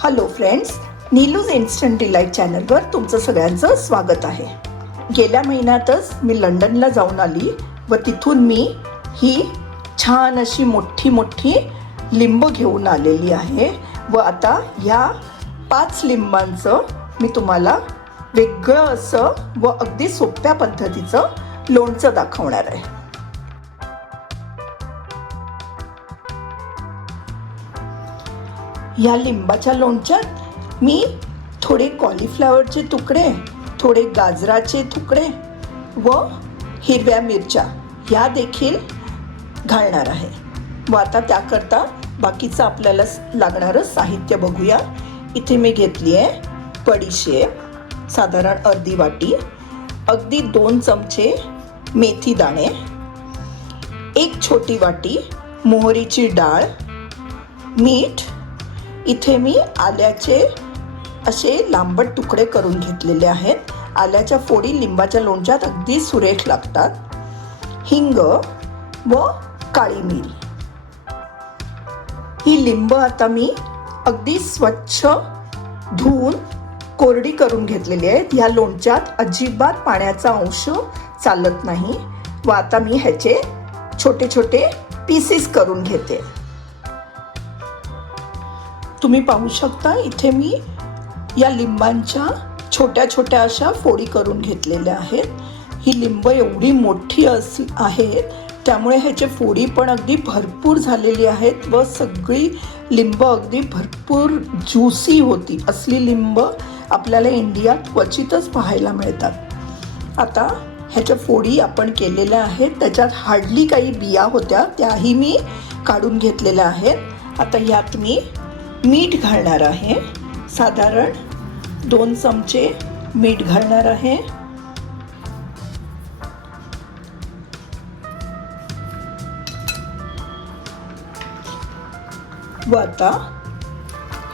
Hello friends, नीलूज instant delight चॅनलवर तुमचं सगळ्यांचं स्वागत आहे. गेल्या महिन्यातच मी लंडनला जाऊन आली व तिथून मी ही छान अशी मोठी लिंब घेऊन आलेली आहे व आता ह्या 5 लिंबांचं मी तुम्हाला वेगळं असं व अगदी सोप्या पद्धतीचं लोणचं दाखवणार आहे. या लिंबाच्या लोणच्यात मी थोडे कॉलीफ्लॉवरचे तुकडे, थोडे गाजराचे तुकडे व हिरव्या मिरच्या या देखील घालणार आहे. व आता त्याकरता बाकीचं आपल्याला लागणारं साहित्य बघूया. इथे मी घेतली आहे बडीशेप साधारण अर्धी वाटी, अगदी 2 चमचे मेथी दाणे, 1 छोटी वाटी मोहरीची डाळ, मीठ. इथे मी आल्याचे असे लांबट तुकडे करून घेतलेले आहेत. आल्याच्या फोडी लिंबाच्या लोणच्यात अगदी सुरेख लागतात. हिंग व काळी मिरी. ही लिंब आता मी अगदी स्वच्छ धुवून कोरडी करून घेतलेली आहेत. या लोणच्यात अजिबात पाण्याचा अंश चालत नाही व आता मी ह्याचे छोटे छोटे पीसेस करून घेते. तुम्ही पाहू शकता इथे मी या लिंबांच्या छोट्या छोट्या अशा फोडी करून घेतलेल्या आहेत. ही लिंब एवढी मोठी आहेत त्यामुळे ह्याचे फोडी पण अगदी भरपूर झालेली आहेत व सगळी लिंब अगदी भरपूर ज्युसी होती. असली लिंब आपल्याला इंडियात क्वचितच पाहायला मिळतात. आता ह्याच्या फोडी आपण केलेल्या आहेत. त्याच्यात हार्डली काही बिया होत्या, त्याही मी काढून घेतलेल्या आहेत. आता यात मी मीठ घालणार आहे. साधारण 2 चमचे मीठ घालणार आहे. व आता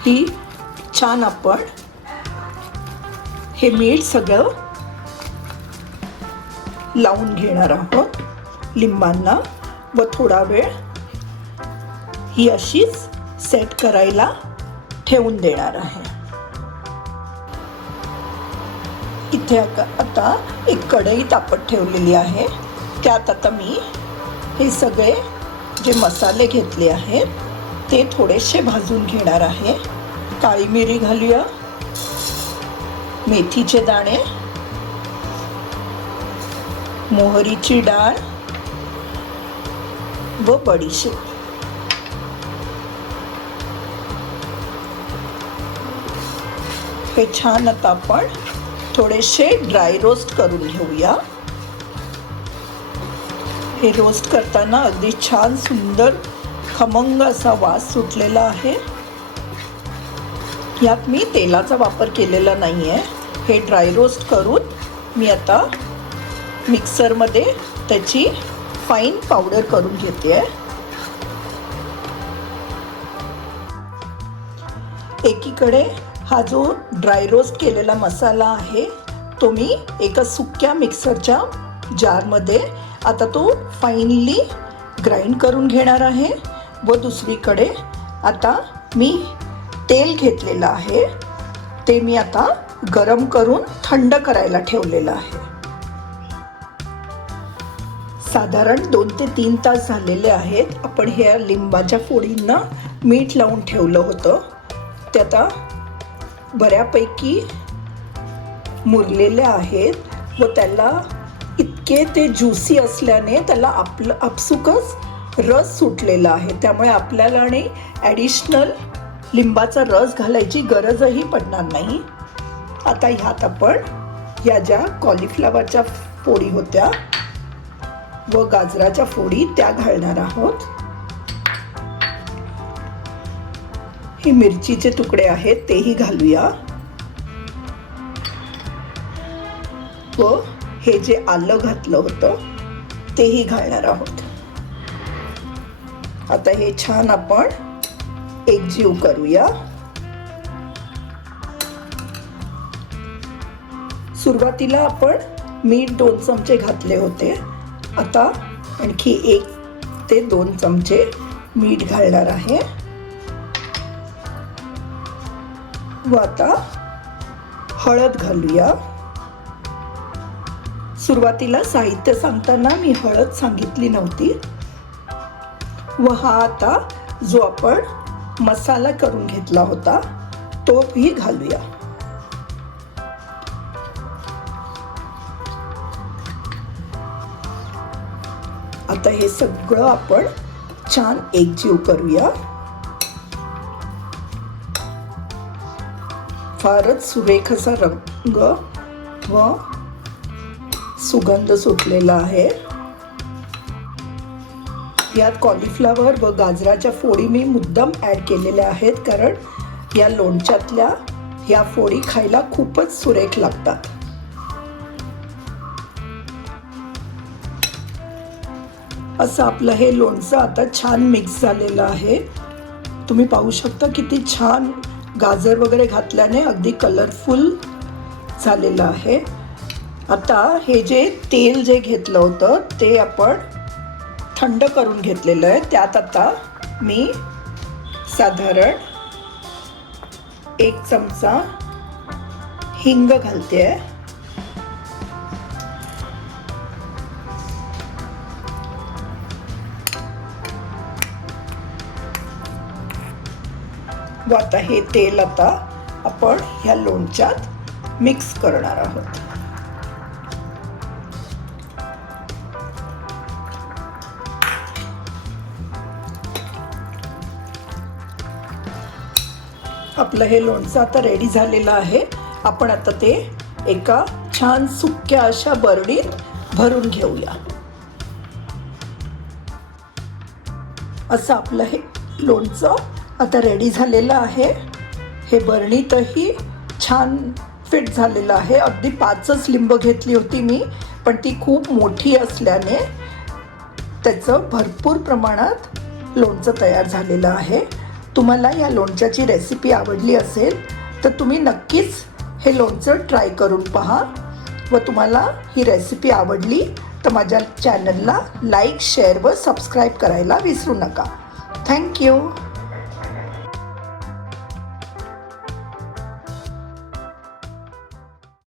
ही छान आपण हे मीठ सगळं लावून घेणार आहोत लिंबांना व थोडा वेळ ही अशीच सेट करायला ठेवून देणार आहे. इथे आता एक कढई तापत ठेवलेली आहे. त्यात आता मी हे सगळे जे मसाले घेतले आहेत ते थोडेसे भाजून घेणार आहे. काळी मिरी घालूया, मेथीचे दाणे, मोहरीची डाळ व बडीशेप. हे छान आता आपण थोडेसे ड्राय रोस्ट करून घेऊया. हे रोस्ट करताना अगदी छान सुंदर खमंग असा वास सुटलेला आहे. यात मी तेलाचा वापर केलेला नाही आहे. हे ड्राय रोस्ट करून मी आता मिक्सरमध्ये त्याची फाईन पावडर करून घेते आहे. एकीकडे हा जो ड्राय रोस्ट केलेला मसाला आहे तो मी एका सुक्या मिक्सरच्या जारमध्ये आता तो फाईनली ग्राइंड करून घेणार आहे. व दुसरीकडे आता मी तेल घेतलेलं आहे ते मी आता गरम करून थंड करायला ठेवलेलं आहे. साधारण 2 ते 3 तास झालेले आहेत. आपण ह्या लिंबाच्या फोडींना मीठ लावून ठेवलं होतं ते आता बऱ्यापैकी मुरलेले आहेत व त्याला इतके ते ज्युसी असल्याने त्याला आपसुकच रस सुटलेला आहे. त्यामुळे आपल्याला आणि ॲडिशनल लिंबाचा रस घालायची गरजही पडणार नाही. आता ह्यात आपण या ज्या कॉलीफ्लॉवरच्या फोडी होत्या व गाजराच्या फोडी त्या घालणार आहोत. ही मिरचीचे तुकडे आहेत तेही घालूया व हे जे आलं घातलं होतं तेही घालणार आहोत. आता हे छान आपण एकजीव करूया. सुरुवातीला आपण मीठ 2 चमचे घातले होते. आता आणखी 1 ते 2 चमचे मीठ घालणार आहे. व आता हळद घालूया. सुरुवातीला साहित्य सांगताना मी हळद सांगितली नव्हती. व हा आता जो आपण मसाला करून घेतला होता तो भी घालूया. आता हे सगळं आपण छान एकजीव करूया. फारच सुरेख असा रंग व सुगंध सुटलेला आहे. यात कॉलीफ्लॉवर व गाजराच्या फोडी मी मुद्दाम ॲड केलेल्या आहेत, कारण या लोणच्यातल्या ह्या फोडी खायला खूपच सुरेख लागतात. असं आपलं हे लोणचं आता छान मिक्स झालेलं आहे. तुम्ही पाहू शकता किती छान गाजर वगैरे घातल्याने अगदी कलरफुल झालेलं आहे. आता हे जे तेल जे घेतलं होतं ते आपण थंड करून घेतलेलं आहे. त्यात आता मी साधारण 1 चमचा हिंग घालते आहे. व आता हे तेल आता आपण ह्या लोणच्यात मिक्स करणार आहोत. आपलं हे लोणचं आता रेडी झालेलं आहे. आपण आता ते एका छान सुक्या अशा बरणीत भरून घेऊया. असं आपलं हे लोणचं आता रेडी झालेलं आहे. हे बरणीतही छान फिट झालेलं आहे. अगदी 5च लिंब घेतली होती मी, पण ती खूप मोठी असल्याने त्याचं भरपूर प्रमाणात लोणचं तयार झालेलं आहे. तुम्हाला या लोणच्याची रेसिपी आवडली असेल तर तुम्ही नक्कीच हे लोणचं ट्राय करून पहा. व तुम्हाला ही रेसिपी आवडली तर माझ्या चॅनलला लाईक, शेअर व सबस्क्राईब करायला विसरू नका. थँक्यू.